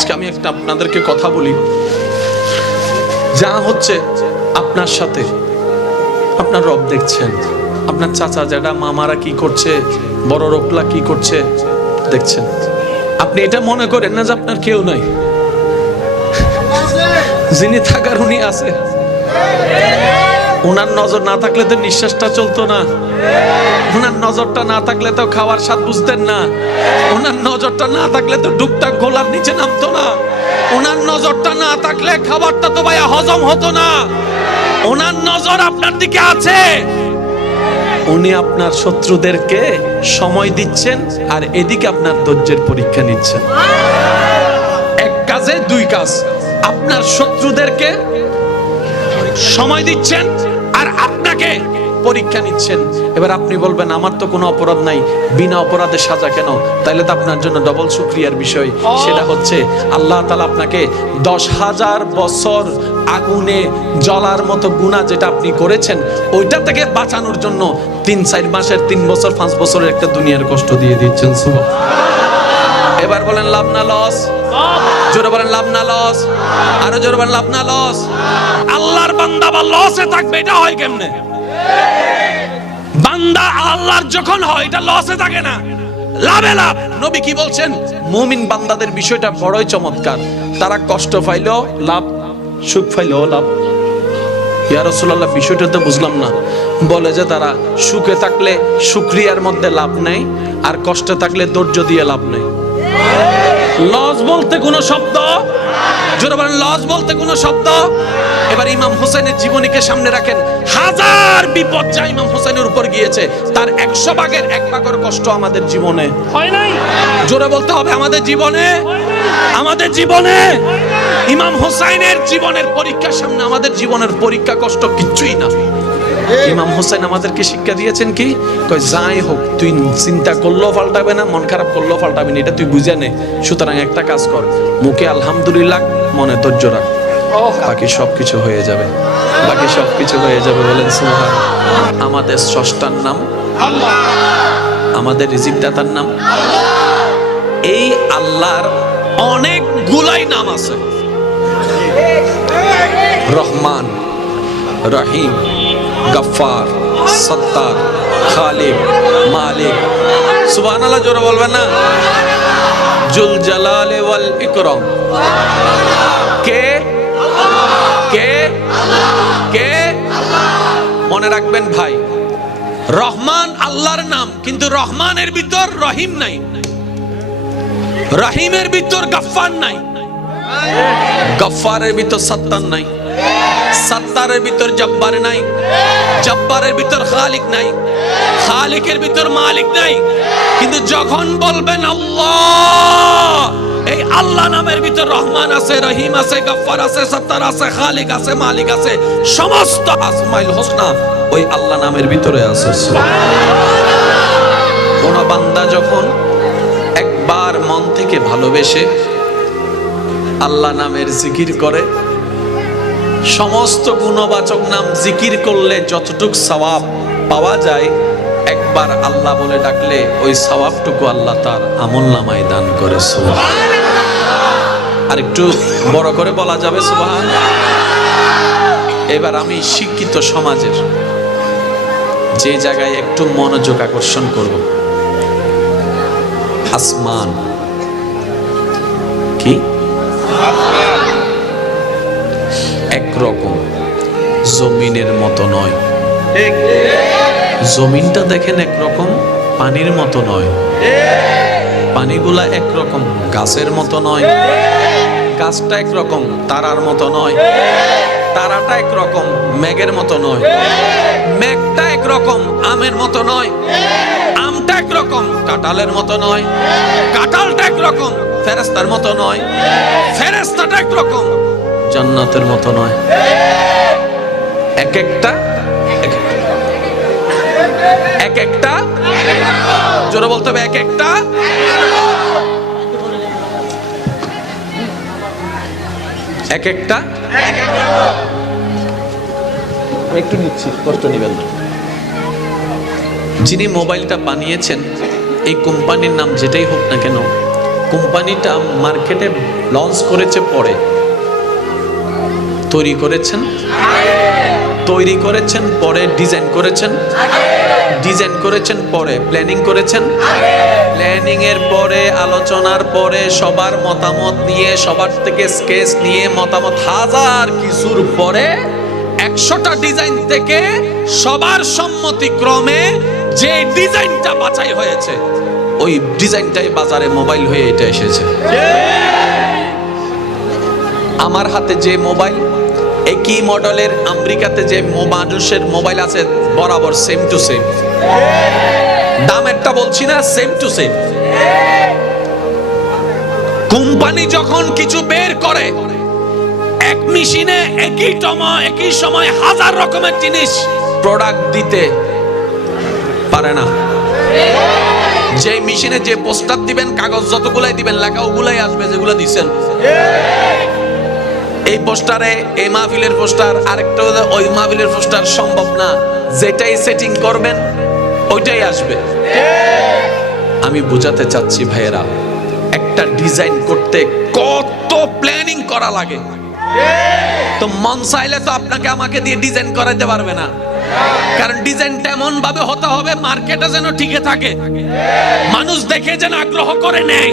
আজকে আমি একটা আপনাদেরকে কথা বলি, যা হচ্ছে আপনার সাথে আপনার রব দেখছেন। আপনার চাচা জ্যাঠা মামারা কি করছে, বড় লোকলা কি করছে দেখছেন। আপনি এটা মনে করেন না যে আপনার কেউ নাই, যিনি থাকার উনি আছে। ওনার নজর না থাকলে তো নিঃশ্বাসটা চলতো না, ওনার নজরটা না থাকলে তো খাওয়ার স্বাদ বুঝতেন না, ওনার নজরটা না থাকলে তো ডুবটা গোলার নিচে নামতো না, ওনার নজরটা না থাকলে খাবারটা তো ভাইয়া হজম হতো না। ওনার নজর আপনার দিকে আছে। উনি আপনার শত্রুদেরকে সময় দিচ্ছেন আর এদিকে আপনার ধৈর্যের পরীক্ষা নিচ্ছেন। এক কাজে দুই কাজ, আপনার শত্রুদেরকে সময় দিচ্ছেন আর আপনাকে পরীক্ষা নিচ্ছেন। এবার আপনি বলবেন আমার তো কোনো অপরাধ নাই, বিনা অপরাধে সাজা কেন? তাইলে তো আপনার জন্য ডবল শুকরিয়ার বিষয়। সেটা হচ্ছে আল্লাহ তাআলা আপনাকে 10,000 বছর আগুনে জ্বলার মতো গুনাহ যেটা আপনি করেছেন ওইটা থেকে বাঁচানোর জন্য 3-4 মাসের 3 বছর 5 বছরের একটা দুনিয়ার কষ্ট দিয়ে দিচ্ছেন। সুবহানাল্লাহ। এবার বলেন লাভ না লস? জোরে বলেন লাভ না লস? আরো জোরে বলেন লাভ না লস? আল্লাহর বান্দা বা লসে থাকবে, এটা হয় কেমনে? বান্দা আল্লাহর যখন হয় এটা লসে থাকে না, লাভে লাভ। নবী কি বলছেন? মুমিন বান্দাদের বিষয়টা বড়ই চমৎকার। তারা কষ্ট পাইলো লাভ, সুখ পাইলো লাভ। ইয়া রাসূলুল্লাহ, বিষয়টা তো বুঝলাম না। বলে যে তারা সুখে থাকলে শুকরিয়ার মধ্যে লাভ নেই, আর কষ্টে থাকলে ধৈর্য দিয়ে লাভ নেই। লস বলতে কোন শব্দ? জোরে বলেন লস বলতে কোন শব্দ? এবার ইমাম হোসেনের জীবনীকে সামনে রাখেন। হাজার বিপদ যা ইমাম হোসেনের উপর গিয়েছে, তার 100 ভাগের 1 ভাগের কষ্ট আমাদের জীবনে হয় নাই। জোরে বলতে হবে আমাদের জীবনে, আমাদের জীবনে। ইমাম হোসেনের জীবনের পরীক্ষার সামনে আমাদের জীবনের পরীক্ষা কষ্ট কিচ্ছুই না। ইমাম হোসেন আমাদেরকে শিক্ষা দিয়েছেন কি? কয় যাই হোক, তুই চিন্তা করলেও পাল্টাবে না, মন খারাপ করলেও পাল্টাবে না, এটা তুই বুঝে নে। সুতরাং একটা কাজ কর, মুখে আলহামদুলিল্লাহ, মনে ধৈর্য রাখ, বাকি সবকিছু হয়ে যাবে, বাকি সবকিছু হয়ে যাবে। বলেন সুবহানাল্লাহ। আমাদের স্রষ্টার নাম আল্লাহ, আমাদের রিজিকদাতার নাম আল্লাহ। এই আল্লাহর অনেকগুলাই নাম আছে। রহমান, রহিম, গফফার, সত্তার, খালিক, মালিক। সুবহানাল্লাহ জোরে বলবেন না? জুল জালালি ওয়াল ইকরাম। কে কে কে? মনে রাখবেন ভাই, রহমান আল্লাহর নাম, কিন্তু রহমানের ভিতর রহিম নাই, রহিমের ভিতর গফফার নাই, গফফারের ভিতর সত্তার নাই, সত্তারের ভিতর জব্বার নাই, জব্বারের ভিতর খালিক নাই, খালিকের ভিতর মালিক নাই। কিন্তু যখন বলবেন আল্লাহ, এই আল্লাহ নামের ভিতর রহমান আছে, রহিম আছে, গফফার আছে, সত্তার আছে, খালিক আছে, মালিক আছে, সমস্ত আসমাউল হোসনা ওই আল্লাহ নামের ভিতরে আছে। কোন বান্দা যখন একবার মন থেকে ভালোবেসে আল্লাহ নামের জিকির করে, সমস্ত গুণবাচক নাম জিকির করলে যতটুক সওয়াব পাওয়া যায়, একবার আল্লাহ বলে ডাকলে ওই সওয়াবটুকু আল্লাহ তার আমলনামায় দান করে। সুবহানাল্লাহ। আর একটু বড় করে বলা যাবে সুবহানাল্লাহ। এবার আমি শিক্ষিত সমাজের যে জায়গায় একটু মনোযোগ আকর্ষণ করব, আসমান কি একরকম, জমিনের মতো নয়। জমিনটা দেখেন একরকম, পানির মতো নয়। পানিগুলা একরকম, গাছের মতো নয়। গাছটা একরকম, তারার মতো নয়। তারাটা একরকম, মেঘের মতো নয়। মেঘটা একরকম, আমের মতো নয়। আমটা একরকম, কাঁঠালের মতো নয়। কাঁঠালটা একরকম, ফেরেশতার মতো নয়। ফেরেশতাটা একরকম, জান্নাতের মতো নয়। এক একটা এক একটা জোরে বলতে হবে, এক একটা এক একটা একটু নিচ্ছি, কষ্ট নেবেন না। যিনি মোবাইলটা বানিয়েছেন, এই কোম্পানির নাম যেটাই হোক না কেন, কোম্পানিটা মার্কেটে লঞ্চ করেছে পরে, তৈরি করেছেন পরে, ডিজাইন করেছেন পরে, প্ল্যানিং করেছেন, প্ল্যানিং এর পরে, আলোচনার পরে, সবার মতামত নিয়ে, সবার থেকে স্কেচ নিয়ে, মতামত হাজার কিছুর পরে 100টা ডিজাইন থেকে সবার সম্মতিক্রমে যে ডিজাইনটা বাছাই হয়েছে, ওই ডিজাইনটাই বাজারে মোবাইল হয়ে এটা এসেছে। আমার হাতে যে মোবাইল, একই মডেলের আমেরিকাতে যে মানুষের মোবাইল আছে বরাবর সেম টু সেম, দামেরটা বলছি না, সেম টু সেম। কোম্পানি যখন কিছু বের করে, এক মেশিনে একই সময় হাজার রকমের জিনিস প্রোডাক্ট দিতে পারে না। যে মেশিনে যে পোস্টার দিবেন, কাগজ যতগুলাই দিবেন, লেখা ওগুলাই আসবে যেগুলো দিবেন। এই পোস্টারে এই মাহফিলের পোস্টার, আরেকটা ওই মাহফিলের পোস্টার সম্ভব না। যেটাই সেটিং করবেন ওইটাই আসবে। আমি বোঝাতে চাচ্ছি ভাইয়েরা, একটা ডিজাইন করতে কত প্ল্যানিং করা লাগে। তো মন চাইলে তো আপনাকে আমাকে দিয়ে ডিজাইন করাইতে পারবে না, কারণ ডিজাইনটা এমন ভাবে হতে হবে মার্কেটে যেন টিকে থাকে, মানুষ দেখে যেন আগ্রহ করে নেয়।